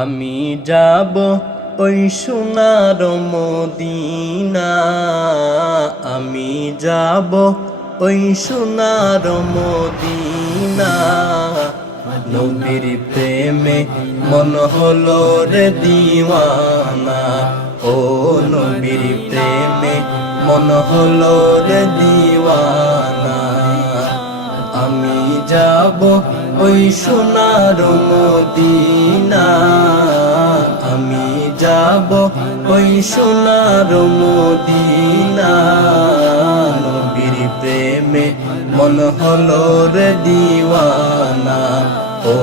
আমি যাব ওই সোনার মদিনা, আমি যাব ওই সোনার মদিনা। নবীর প্রেমে মন হলো রে দিওয়ানা, ও নবীর প্রেমে মন হলো রে দিওয়ানা। আমি যাব ওই সোনার মদিনা, আমি যাব ওই সোনার মদিনা। নবীর প্রেমে মন হলো রে দিওয়ানা, ও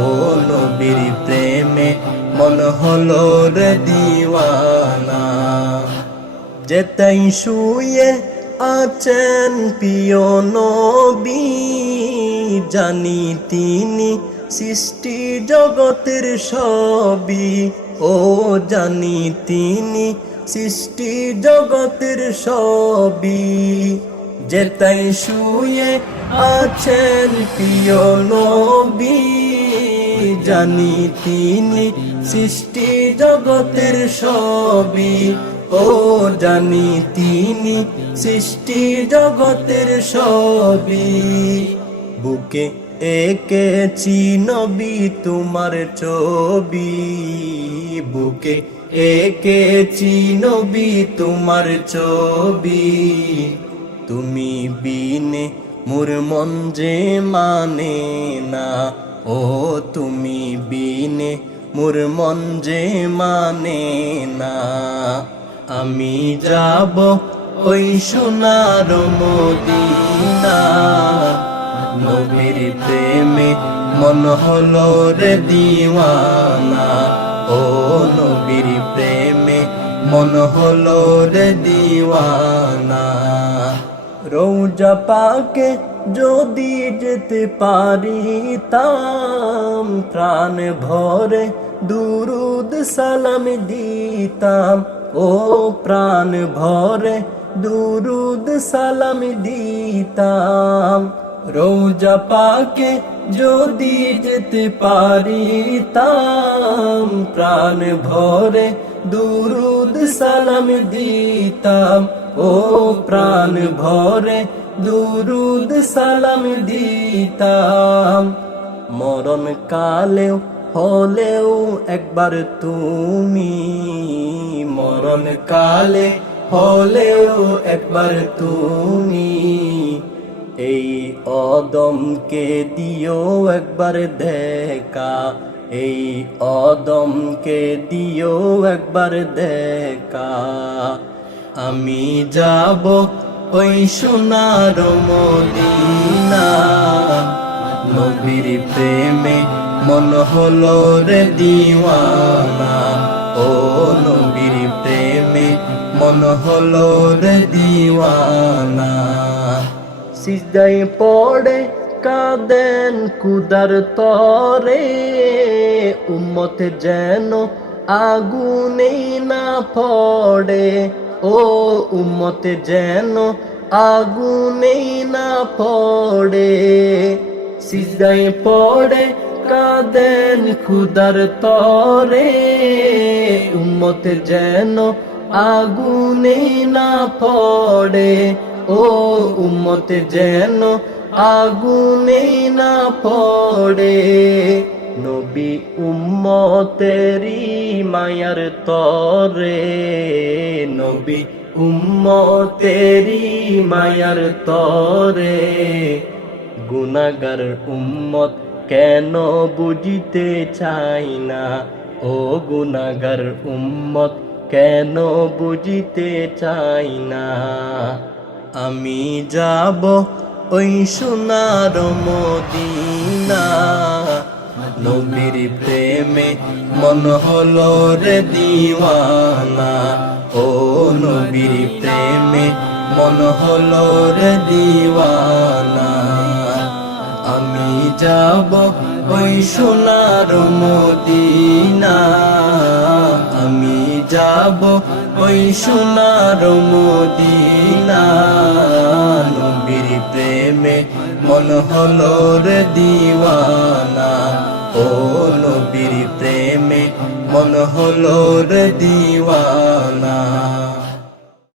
নবীর প্রেমে মন হলো রে দিওয়ানা। যেতাই শুয়ে আছেন প্রিয় নবী, জানি তিনি সৃষ্টি জগতের সবই, ও জানি তিনি সৃষ্টি জগতের সবই। যেতাই শুয়ে আছেন প্রিয় নবী, জানি তিনি সৃষ্টি জগতের সবই, ও জানি তিনি সৃষ্টি জগতের সবই। বুকে এঁকেছি নবী তোমার ছবি, বুকে এঁকেছি নবী তোমার ছবি। তুমি বিনে মোর মন যে মানে না, ও তুমি বিনে মোর মন যে মানে না। আমি যাব ওই সোনার মদিনা, নবীর প্রেমে মন হলো রে দিওয়ানা, ও নবীর প্রেমে মন হলো রে দিওয়ানা। রওজা পাকে যদি যেতে পারিতাম, প্রাণ ভরে দুরুদ সালাম দিতাম, ও প্রাণ ভরে দুরুদ সালাম দিতাম। রওজা পাকে যদি যেতে পারিতাম, প্রাণ ভরে দুরুদ সালাম দিতাম, ও প্রাণ ভরে দুরুদ সালাম দিতাম। মরণ কালেও হলেও একবার তুমি, মরণ কালে হলেও একবার তুমি। এই অদমকে দিও একবার দেখা, এই অদমকে দিও একবার দেখা। আমি যাব ওই সোনার মদিনা, নবীর প্রেমে মন হলো রে দিওয়ানা, ও নবীর প্রেমে মন হলো রে দিওয়ানা। সিজদায় পড়ে কাঁদেন কুদার তরে, উম্মত যেন আগুনে না পড়ে, ও উম্মত যেন আগুনে না পড়ে। সিজদায় পড়ে কাঁদেন খুদার তরে, উম্মত যেন আগুনে না পড়ে, ও উম্মত যেন আগুনে না পড়ে। নবী উম্মতেরি মায়ার তরে, নবী উম্মতেরি মায়ার তরে। গুনাহগার উম্মত কেন বুঝিতে চাই না, ও গুনাহগার উম্মত কেন বুঝিতে চাই না। আমি যাব ওই সোনার মদিনা, নবীর প্রেমে মন হলো রে দিওয়ানা, ও নবীর প্রেমে মন হলো রে দিওয়ানা। আমি যাব ওই সোনার মদিনা, আমি যাব ওই সোনার মদিনা। নবীর প্রেমে মন হলো রে দিওয়ানা, ও নবীর প্রেমে মন হলো রে দিওয়ানা।